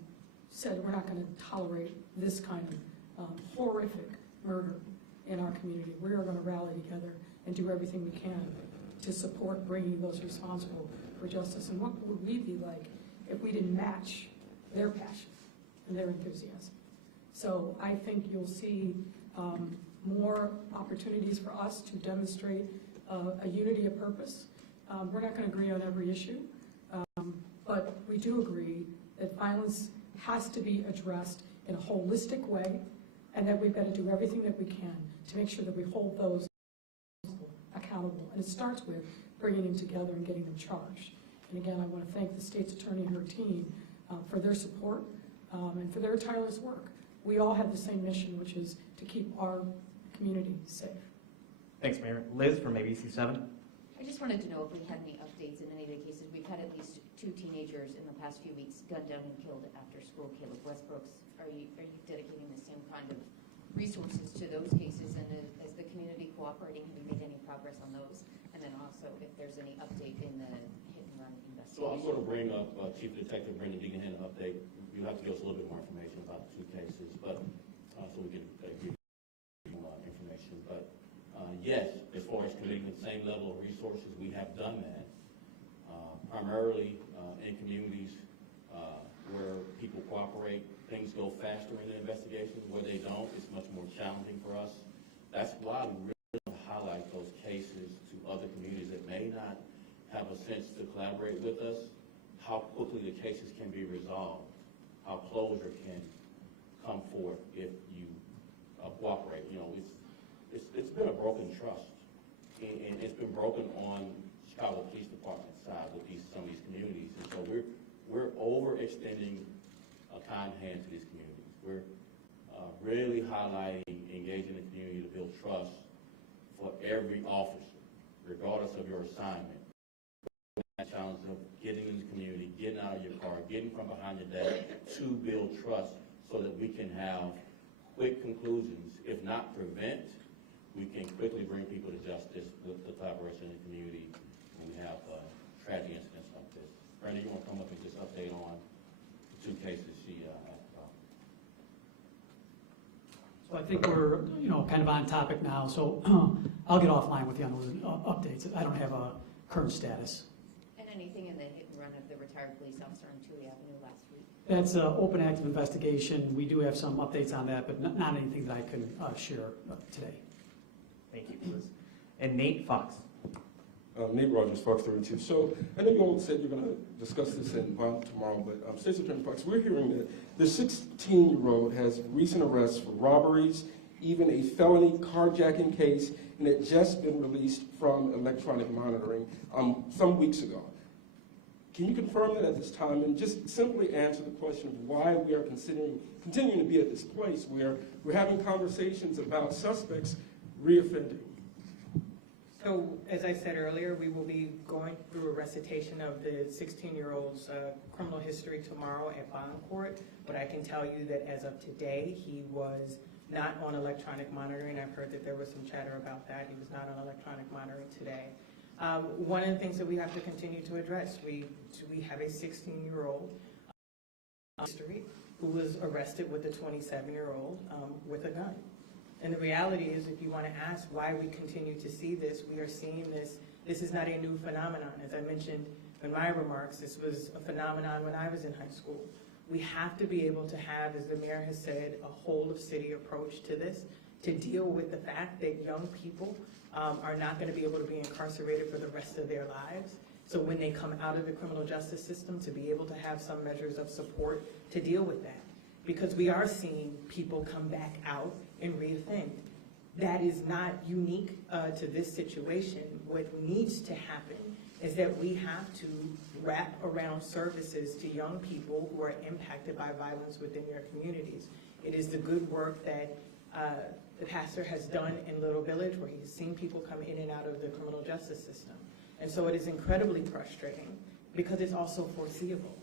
said we're not going to tolerate this kind of horrific murder in our community. We are going to rally together and do everything we can to support bringing those responsible for justice. And what would we be like if we didn't match their passion and their enthusiasm? So I think you'll see more opportunities for us to demonstrate a unity of purpose. We're not going to agree on every issue, but we do agree that violence has to be addressed in a holistic way and that we've got to do everything that we can to make sure that we hold those accountable. And it starts with bringing them together and getting them charged. And again, I want to thank the state's attorney and her team for their support and for their tireless work. We all have the same mission, which is to keep our community safe. Thanks, Mayor. Liz from ABC7. I just wanted to know if we had any updates in any of the cases. We've had at least 2 teenagers in the past few weeks gunned down and killed after school. Caleb Westbrooks, are you dedicating the same kind of resources to those cases? And is the community cooperating? Have you made any progress on those? And then also, if there's any update in the hit and run investigation. So I'm going to bring up Chief Detective Brendan Deegan an update. You have to give us a little bit more information about the 2 cases, but so we can give you information. But yes, as far as committing the same level of resources, we have done that. Primarily in communities where people cooperate, things go faster in the investigations. Where they don't, it's much more challenging for us. That's why we really highlight those cases to other communities that may not have a sense to collaborate with us, how quickly the cases can be resolved, how closure can come forth if you cooperate. You know, it's been a broken trust, and it's been broken on Chicago Police Department side with some of these communities, and so we're overextending a kind hand to these communities. We're really highlighting engaging the community to build trust for every officer, regardless of your assignment. That challenge of getting in the community, getting out of your car, getting from behind your desk to build trust so that we can have quick conclusions. If not prevent, we can quickly bring people to justice with the collaboration in the community when we have tragic incidents like this. Brenda, you want to come up and just update on the 2 cases she asked about? So I think we're, kind of on topic now, so I'll get offline with you on those updates. I don't have a current status. And anything in the hit and run of the retired police officer on Toohey Avenue last week? That's an open active investigation. We do have some updates on that, but not anything that I can share today. Thank you, Liz. And Nate Foxx. Nate Rogers, Fox 32. So I know you all said you're going to discuss this in tomorrow, but State's Attorney Fox, we're hearing that the 16-year-old has recent arrests for robberies, even a felony carjacking case, and it just been released from electronic monitoring some weeks ago. Can you confirm that at this time and just simply answer the question of why we are continuing to be at this place where we're having conversations about suspects reoffending? So, as I said earlier, we will be going through a recitation of the 16-year-old's criminal history tomorrow at bond court, but I can tell you that as of today, he was not on electronic monitoring. I've heard that there was some chatter about that. He was not on electronic monitoring today. One of the things that we have to continue to address, we have a 16-year-old history who was arrested with a 27-year-old with a gun. And the reality is, if you want to ask why we continue to see this, we are seeing this. This is not a new phenomenon. As I mentioned in my remarks, this was a phenomenon when I was in high school. We have to be able to have, as the mayor has said, a whole-of-city approach to this, to deal with the fact that young people are not going to be able to be incarcerated for the rest of their lives. So when they come out of the criminal justice system, to be able to have some measures of support to deal with that. Because we are seeing people come back out and reoffend. That is not unique to this situation. What needs to happen is that we have to wrap around services to young people who are impacted by violence within their communities. It is the good work that the pastor has done in Little Village, where he's seen people come in and out of the criminal justice system. And so it is incredibly frustrating because it's also foreseeable.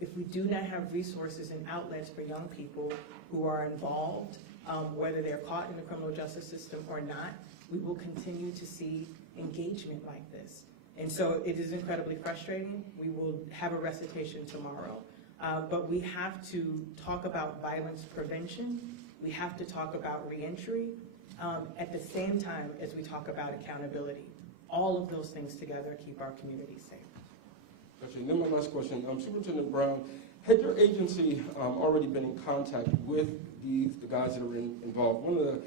If we do not have resources and outlets for young people who are involved, whether they're caught in the criminal justice system or not, we will continue to see engagement like this. And so it is incredibly frustrating. We will have a recitation tomorrow, but we have to talk about violence prevention. We have to talk about reentry at the same time as we talk about accountability. All of those things together keep our community safe. Gotcha. And then my last question, Superintendent Brown, had your agency already been in contact with the guys that are involved? One of the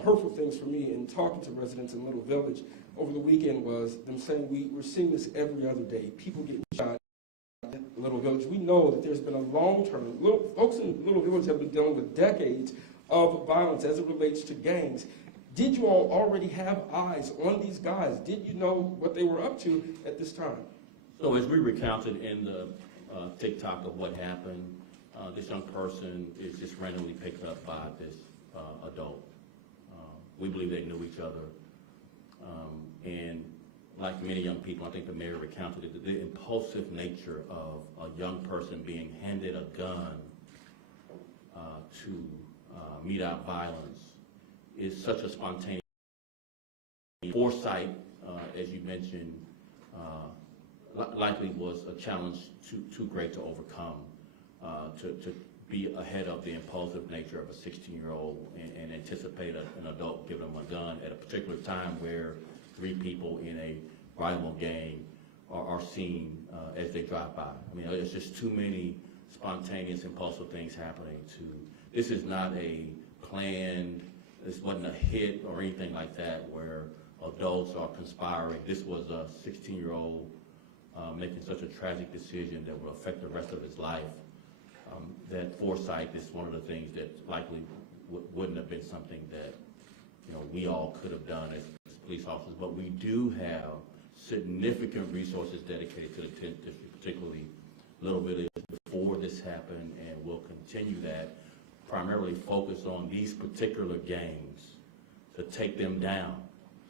hurtful things for me in talking to residents in Little Village over the weekend was them saying we're seeing this every other day, people getting shot in Little Village. We know that there's been a long-term, folks in Little Village have been dealing with decades of violence as it relates to gangs. Did you all already have eyes on these guys? Did you know what they were up to at this time? So as we recounted in the TikTok of what happened, this young person is just randomly picked up by this adult. We believe they knew each other. And like many young people, I think the mayor recounted it, the impulsive nature of a young person being handed a gun to mete out violence is such a spontaneous foresight, as you mentioned, likely was a challenge too great to overcome, to be ahead of the impulsive nature of a 16-year-old and anticipate an adult giving them a gun at a particular time where 3 people in a rival gang are seen as they drive by. I mean, it's just too many spontaneous, impulsive things happening. This is not a planned, this wasn't a hit or anything like that where adults are conspiring. This was a 16-year-old making such a tragic decision that will affect the rest of his life. That foresight is one of the things that likely wouldn't have been something that we all could have done as police officers. But we do have significant resources dedicated to the 10th District, particularly Little Village, before this happened, and we'll continue that, primarily focused on these particular gangs to take them down.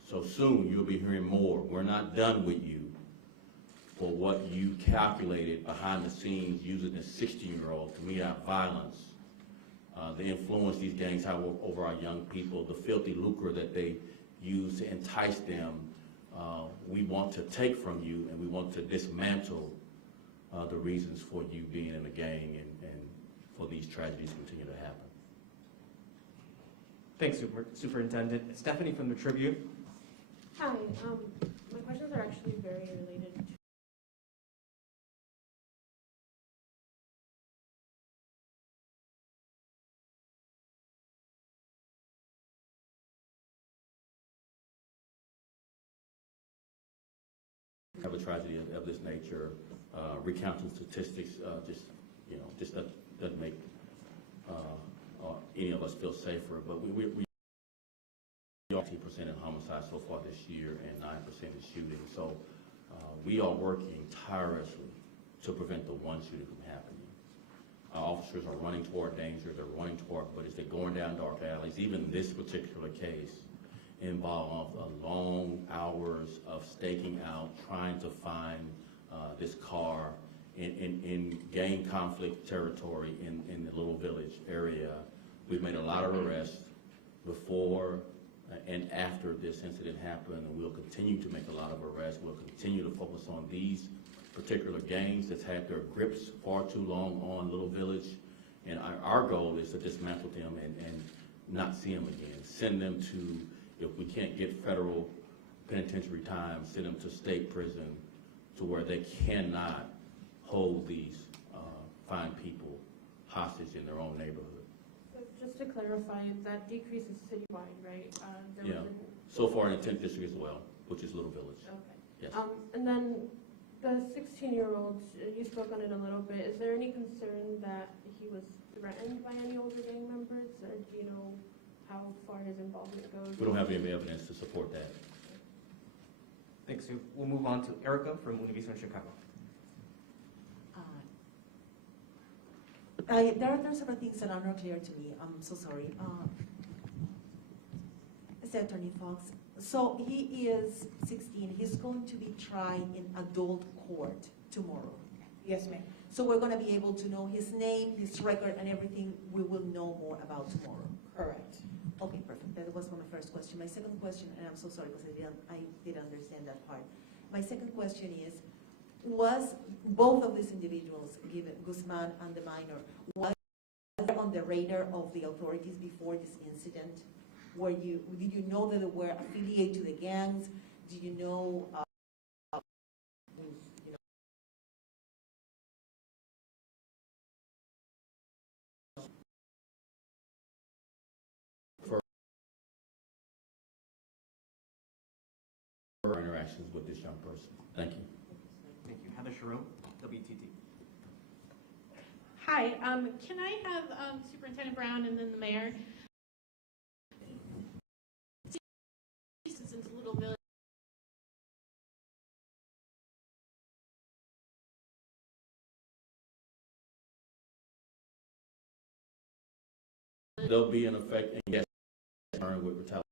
So soon you'll be hearing more. We're not done with you for what you calculated behind the scenes using a 16-year-old to mete out violence, the influence these gangs have over our young people, the filthy lucre that they use to entice them. We want to take from you, and we want to dismantle the reasons for you being in a gang and for these tragedies to continue to happen. Thanks, Superintendent. Stephanie from the Tribune. Hi, my questions are actually very related to have a tragedy of this nature. Recounting statistics just doesn't make any of us feel safer. But we 18% in homicide so far this year and 9% in shooting. So we are working tirelessly to prevent the one shooting from happening. Our officers are running toward danger. They're running toward, but as they're going down dark alleys, even this particular case involved long hours of staking out, trying to find this car in gang conflict territory in the Little Village area. We've made a lot of arrests before and after this incident happened, and we'll continue to make a lot of arrests. We'll continue to focus on these particular gangs that's had their grips far too long on Little Village, and our goal is to dismantle them and not see them again. Send them to, if we can't get federal penitentiary time, send them to state prison to where they cannot hold these fine people hostage in their own neighborhood. So just to clarify, that decrease is citywide, right? Yeah, so far in the 10th District as well, which is Little Village. Okay. Yes. And then the 16-year-old, you spoke on it a little bit. Is there any concern that he was threatened by any older gang members? Or do you know how far his involvement goes? We don't have any evidence to support that. Thanks, Sue. We'll move on to Erica from Univision Chicago. There are several things that are not clear to me. I'm so sorry. Mr. Attorney Foxx, so he is 16. He's going to be tried in adult court tomorrow. Yes, ma'am. So we're going to be able to know his name, his record, and everything we will know more about tomorrow. Correct. Okay, perfect. That was my first question. My second question, and I'm so sorry because I didn't understand that part. My second question is, was both of these individuals, given Guzman and the minor, was on the radar of the authorities before this incident? Did you know that they were affiliated to the gangs? Do you know, For interactions with this young person. Thank you. Thank you. Heather Sharon, WTT. Hi, can I have Superintendent Brown and then the mayor They'll be in effect, and yes, with retaliation.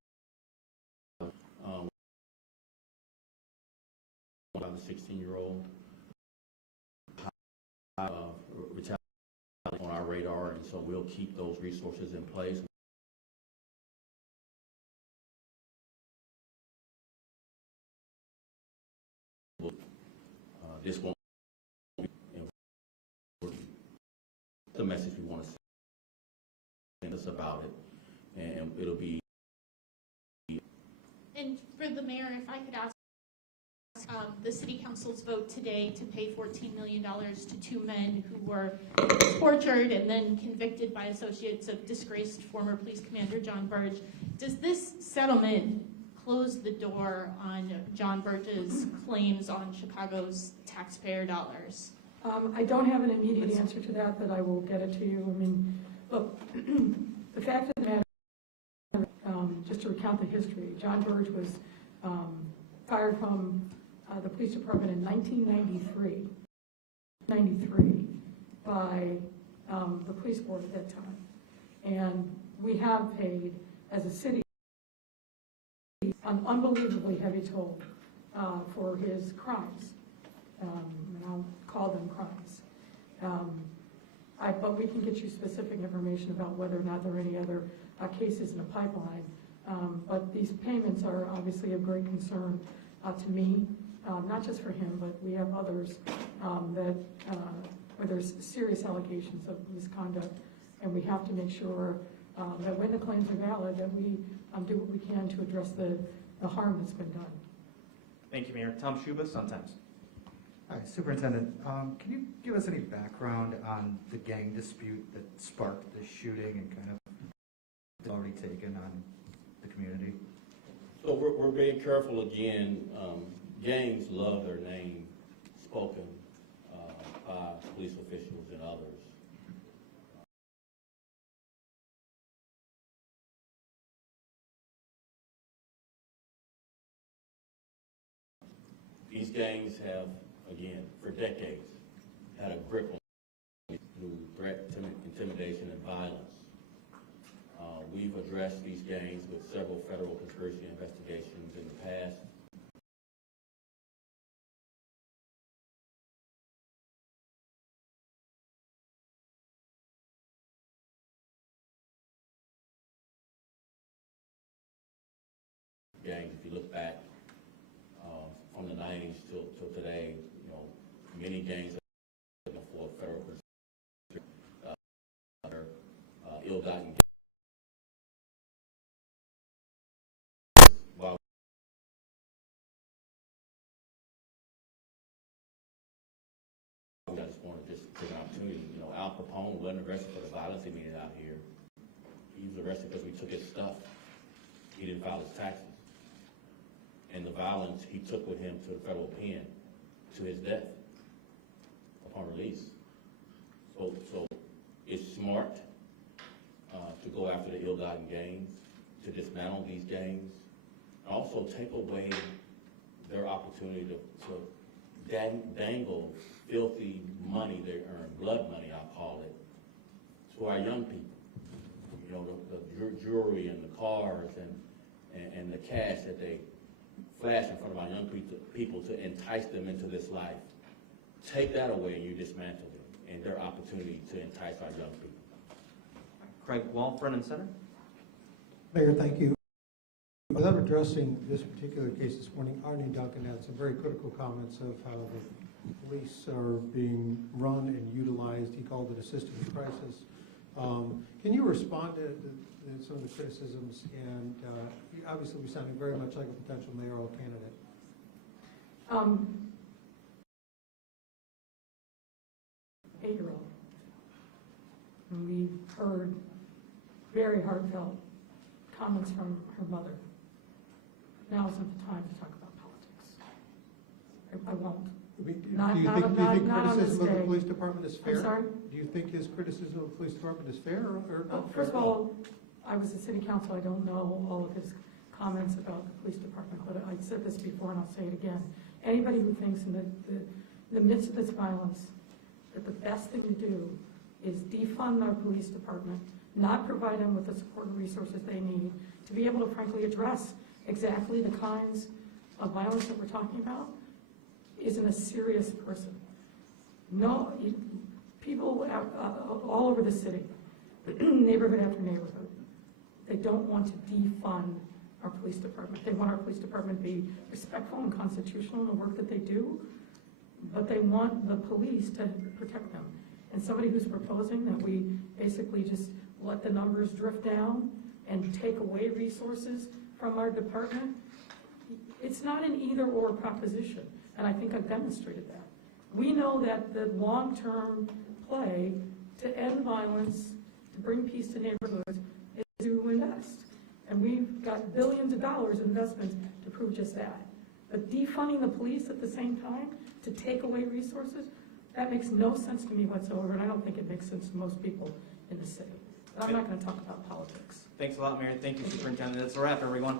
About the 16-year-old retaliation on our radar, and so we'll keep those resources in place. This won't be the message we want to send us about it, and it'll be. And for the mayor, if I could ask, the city council's vote today to pay $14 million to two men who were tortured and then convicted by associates of disgraced former police commander John Burge. Does this settlement close the door on John Burge's claims on Chicago's taxpayer dollars? I don't have an immediate answer to that, but I will get it to you. I mean, look, the fact of the matter, just to recount the history, John Burge was fired from the police department in 1993 by the police board at that time. And we have paid, as a city, an unbelievably heavy toll for his crimes. And I'll call them crimes. But we can get you specific information about whether or not there are any other cases in the pipeline. But these payments are obviously of great concern to me, not just for him, but we have others that where there's serious allegations of misconduct, and we have to make sure that when the claims are valid, that we do what we can to address the harm that's been done. Thank you, Mayor. Tom Schuba, Sun-Times. Hi, Superintendent. Can you give us any background on the gang dispute that sparked the shooting and kind of already taken on the community? So we're being careful again. Gangs love their name spoken by police officials and others. These gangs have, again, for decades, had a grip on through threat, intimidation, and violence. We've addressed these gangs with several federal conspiracy investigations in the past. Gangs, if you look back from the 90s till today, you know, many gangs are for federal ill-gotten gains. While I just want to take an opportunity, you know, Al Capone wasn't arrested for the violence he meted out here. He was arrested because we took his stuff. He didn't file his taxes. And the violence he took with him to the federal pen to his death upon release. So it's smart to go after the ill-gotten gains, to dismantle these gangs, and also take away their opportunity to dangle filthy money they earn, blood money I'll call it, to our young people. You know, the jewelry and the cars and the cash that they flash in front of our young people to entice them into this life. Take that away and you dismantle them and their opportunity to entice our young people. Craig Wall, Front and Center. Mayor, thank you. Without addressing this particular case this morning, Arnie Duncan had some very critical comments of how the police are being run and utilized. He called it a system of crisis. Can you respond to some of the criticisms? And obviously, we're sounding very much like a potential mayoral candidate. Eight-year-old. And we heard very heartfelt comments from her mother. Now isn't the time to talk about politics. I won't. Do you think criticism of the police department is fair? I'm sorry? Do you think his criticism of the police department is fair or not? First of all, I was a city council. I don't know all of his comments about the police department, but I said this before and I'll say it again. Anybody who thinks in the midst of this violence that the best thing to do is defund our police department, not provide them with the support and resources they need to be able to frankly address exactly the kinds of violence that we're talking about, isn't a serious person. No, people all over the city, neighborhood after neighborhood, they don't want to defund our police department. They want our police department to be respectful and constitutional in the work that they do, but they want the police to protect them. And somebody who's proposing that we basically just let the numbers drift down and take away resources from our department, it's not an either-or proposition, and I think I've demonstrated that. We know that the long-term play to end violence, to bring peace to neighborhoods, is to invest. And we've got billions of dollars in investments to prove just that. But defunding the police at the same time to take away resources, that makes no sense to me whatsoever, and I don't think it makes sense to most people in the city. But I'm not going to talk about politics. Thanks a lot, Mayor. Thank you, Superintendent. That's a wrap, everyone.